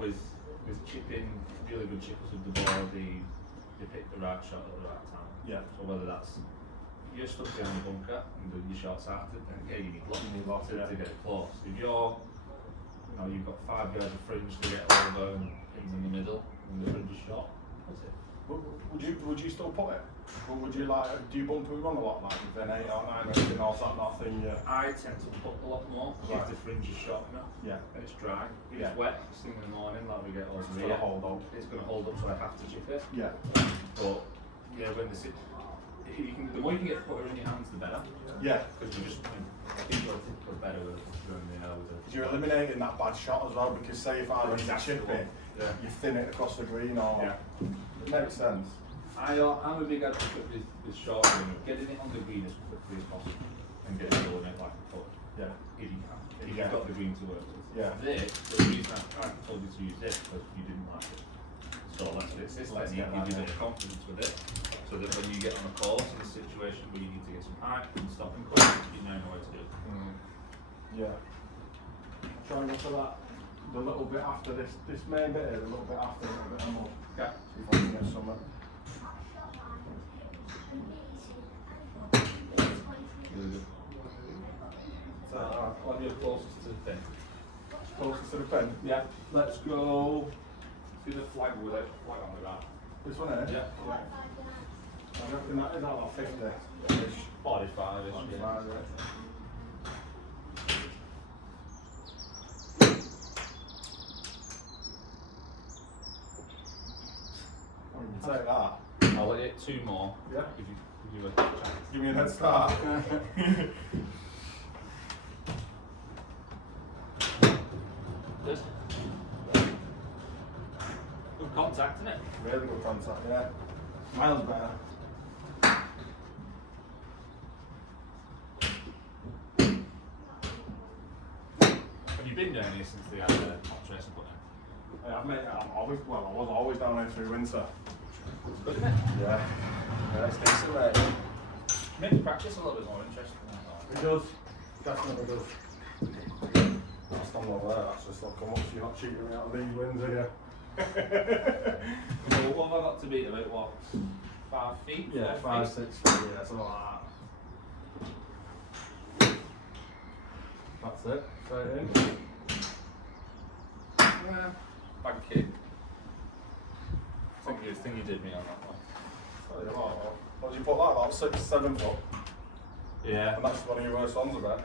With chipping, really good chippers with the ball, they pick the right shot at the right time. Yeah. So whether that's you're stuck behind the bunker and your shot's started, then okay, you need lots to get it close. If you've got 5 yards of fringe to get over and pins in the middle and the fringe is shot, that's it. Would you still put it? Or would you do you bump and run a lot like with an 8 or 9 or anything or that not thing? Yeah. I tend to put a lot more Right. if the fringe is short enough. Yeah. And it's dry. If Yeah. it's wet, first thing in the morning, like we get over It's here, gonna hold up. it's going to hold up, so I have to chip it. Yeah. But yeah, when the more you can get putter in your hands, the better. Yeah. Because you just people are better with than they are with it. Because you're eliminating that bad shot as well. Because say if I was to chip it, Yeah. you thin it across the green or Yeah. it makes sense. I'm a big advocate with short game, of getting it on the green as quickly as possible and getting it on it like a putt. Yeah. If you can. If you've got the green to work with. Yeah. The reason I told you to use this because you didn't like it. So let's fix this, Let's then you get give you a that bit of confidence with it. So that when you get on a course in a situation where you need to get some height and stop and cut, you now know what to do. Yeah. Try and go for that. The little bit after this main bit here, a little bit after, a little bit more. Yeah. See if I can get some. Really good. So, I'll be closest to the thing. closest to the pen. Yeah. Let's go. See the flag with it. Flag on with that. This one here? Yeah. I reckon that is about 50-ish. 45-ish. Yeah. 45, yeah. Take that. I'll let it 2 more. Yeah. Give you a chance. Give me a head start. Good. Good contact, isn't it? Really good contact, yeah. Miles better. Have you been down here since they had the hot racing put in? I was always down here through winter. It's good, isn't it? Yeah. Yeah, it's decent, mate. Makes practice a little bit more interesting. It does. Definitely does. I'll stand over there, actually, so come up so you're not cheating me out of these wins, are you? So what have I got to beat? About what? 5 feet? Yeah, 4 5, feet? 6, yeah, something like that. That's it, straight in. Bag kick. I think you did me on that one. So, tell you what did you put that, about 6, 7 foot? Yeah. And that's one of your worst ones, I bet.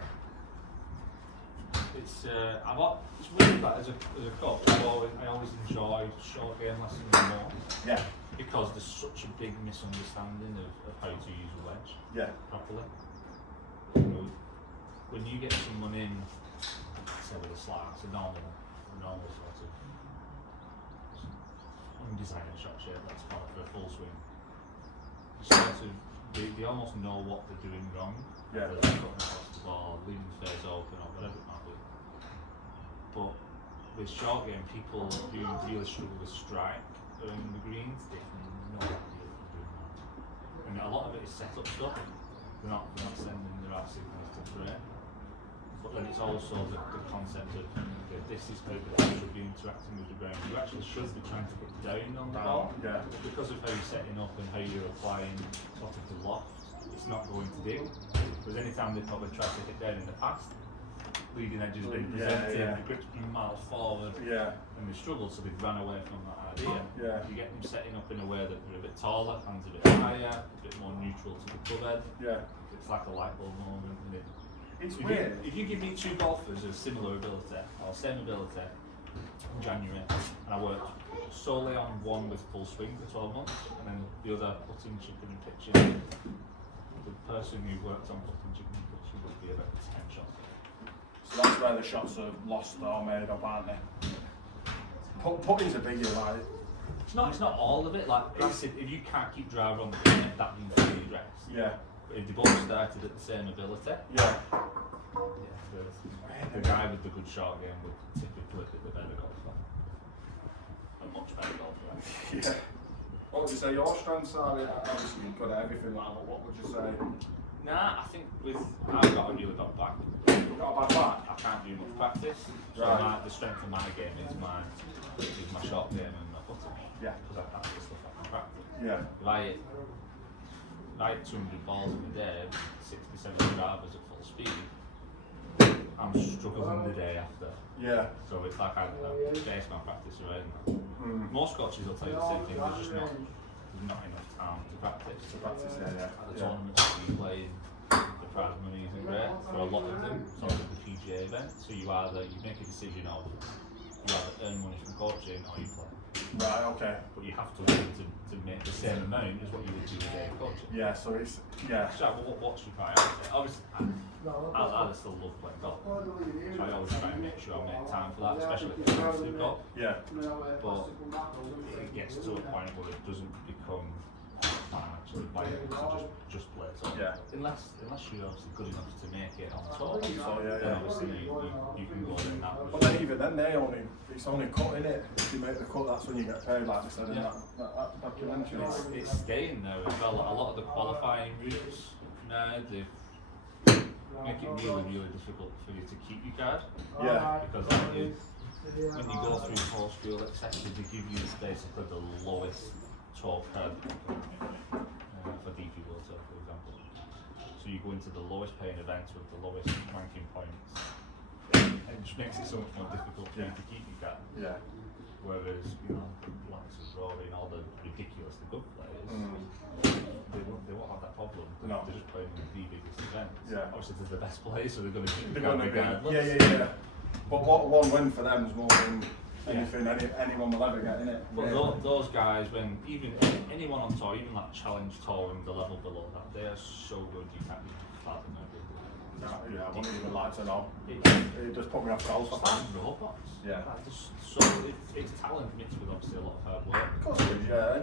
It's it's weird that as a coach, I always enjoy short game lessons more. Yeah. Because there's such a big misunderstanding of how to use a wedge properly. You know, when you get someone in, say with a slats, a normal sort of undesigning shot shape, let's call it, for a full swing. They almost know what they're doing wrong. Yeah. Whether they're cutting across the ball, leaving the face open, or whatever it might be. But with short game, people who really struggle with strike in the greens, they have no idea what they're doing. And a lot of it is set up stuff. They're not sending the right signals to the brain. But then it's also the concept of this is how you should be interacting with the brain. You actually should be trying to get down on the ball. Yeah. Because of how you're setting up and how you're applying sort of the loft, it's not going to do. Because any time they've probably tried to hit down in the past, leading edge has been presented, the grip's been miles forward, and they've struggled, so they've run away from that idea. Yeah. You get them setting up in a way that they're a bit taller, hands a bit higher, a bit more neutral to the club head. Yeah. It's like a light bulb moment. It's weird. If you give me 2 golfers of similar ability, or same ability, in January, and I worked solely on one with full swing for 12 months, and then the other putting, chipping and pitching, the person who worked on putting, chipping and pitching would be about 10 shots. So that's where the shots are lost or made up, aren't they? Putting's a biggie, like. It's not all of it. Like, granted, if you can't keep driver on the pin, that means you're addressed. Yeah. But if they both started at the same ability, the guy with the good short game would typically be the better golfer. A much better golfer. Yeah. What would you say your strengths are? Obviously you've got everything like that, what would you say? Nah, I think I've got a really bad back. You've got a bad back? I can't do much practice. So the strength of my game is my short game and my putting. Yeah. Because that's the stuff I can practice. Yeah. If I hit 200 balls in a day, 60, 70 drivers at full speed, I'm struggling the day after. Yeah. So it's like I base my practice around that. Most coaches will tell you the same thing, there's not enough time to practice. At the tournaments that we play, the prize money isn't great for a lot of them, sort of the PGA event. So you make a decision of you either earn money from coaching or you play. Right, okay. But you have to wait to make the same amount as what you would do with day coaching. Yeah, so it's, So what's your priority? Obviously, I still love playing golf. So I always try and make sure I make time for that, especially if it's competitive golf. Yeah. But it gets to a point where it doesn't become financially viable to just play it all. Yeah. Unless you're obviously good enough to make it on tour. So, Then obviously you can go in that way. But then even then, it's only cut, innit? If you make the cut, that's when you get paid, like they said in that documentary. It's staying there as well. A lot of the qualifying routes now, they make it really, really difficult for you to keep your card. Yeah. Because when you go through tour school, etc., they give you basically the lowest tour card for DP World Tour, for example. So you go into the lowest paying events with the lowest ranking points. It just makes it so much more difficult for you to keep your card. Yeah. Whereas, likes of Rory and all the ridiculously good players, they won't have that problem. No. They're just playing in the biggest events. Yeah. Obviously, they're the best players, so they're going to keep They're the going to regardless. Yeah. But what one win for them is more than anything anyone will ever get, innit? But those guys, when even anyone on tour, even like challenge tour and the level below that, they are so good you can't even fathom how good they are. Yeah, I wouldn't even like to know. It just put me off golf. It's like robots. Yeah. Like, it's talent mixed with obviously a lot of hard work. Of course it is, yeah.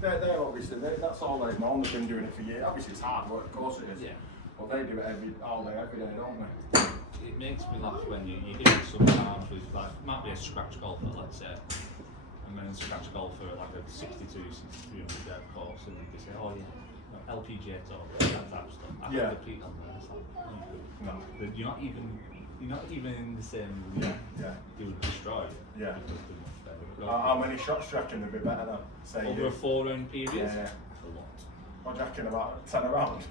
They're obviously, that's all they've known. They've been doing it for years. Obviously it's hard work, of course it is. Yeah. But they do it all day, every day, don't they? It makes me laugh when you hear it sometimes with like, might be a scratch golfer, let's say, and then a scratch golfer at like a 62, 6300 yard course, and they say, oh yeah, LPGA tour, that type of stuff. I Yeah. have to repeat on there. It's like, No. you're not even in the same league. Yeah. They would destroy you. Yeah. Because they're much better. How many shots do you reckon would be better than, say, Over a 4-round period? Yeah. A lot. What do you reckon, about 10 around?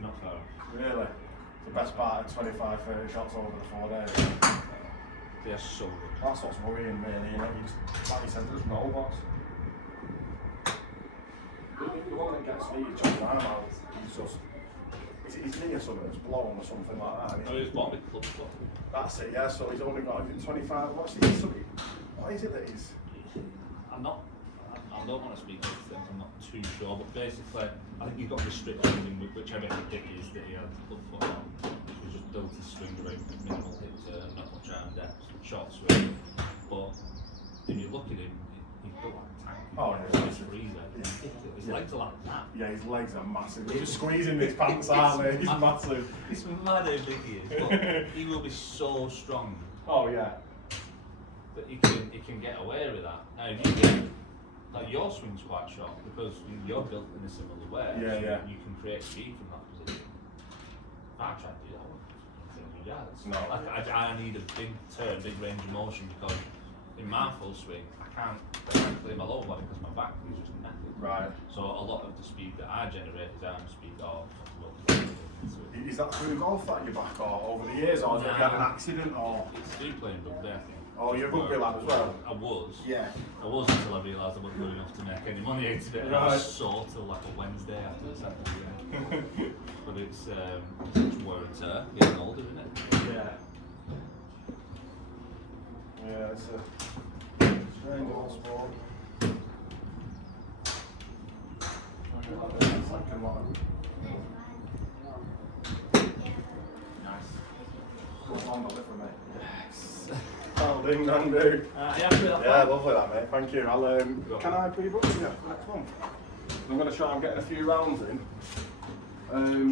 Not far. Really? The best part of 25, 30 shots over the 4 days. They are so good. That's what's worrying me, you just, like you said, there's no box. The one that gets me, John Arnold, he's just. His knee or something, it's blown or something like that. Oh, he's bought a big club foot. That's it, yeah. So he's only got 25. What is it that he's? I don't want to speak of things, I'm not too sure, but basically, I think you've got restrictions in whichever hip it is that he had club foot on. He just built his swing around minimal hip turn, not much arm depth, short swing. But if you look at him, he's built like a tank. Oh, yeah. He's a freezer. His legs are like that. Yeah, his legs are massive. He's squeezing his pants, aren't they? He's massive. It's mad how big he is, but he will be so strong. Oh yeah. That he can get away with that. Now, if you get, like your swing's quite short because you're built in a similar way. Yeah, so yeah. You can create speed from that position. If I tried to do that, I wouldn't think yards. No. Like, I need a big turn, big range of motion because in my full swing, I can't clear my lower body because my back is just knackered. Right. So a lot of the speed that I generate is arm speed or Is that through golf at your back or over the years, or have you had an accident or? It's through playing rugby, I think. Oh, you're a rugby lad as well? I was. Yeah. I was until I realised I wasn't good enough to make any money out of it. And I was sore till like a Wednesday after the Saturday game. But it's wear and tear, getting older, isn't it? Yeah. Yeah, it's a strange old sport. Nice. Go on, deliver, mate. Yes. Well done, Andy. Yeah, lovely that, mate. Thank you. I'll can I pre-book you for next month? I'm going to try and get a few rounds in.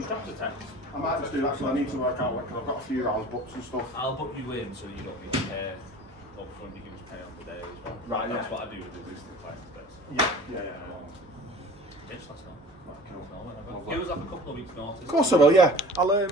Drop the text. I might just do that because I need to work out because I've got a few rounds booked and stuff. I'll book you in so you don't get paid up front, you can just pay on the day as well. Right, That's yeah. what I do with the existing clients. Yeah. Just let us know. Right, cool. Give us like a couple of weeks notice. Of course I will, yeah. I'll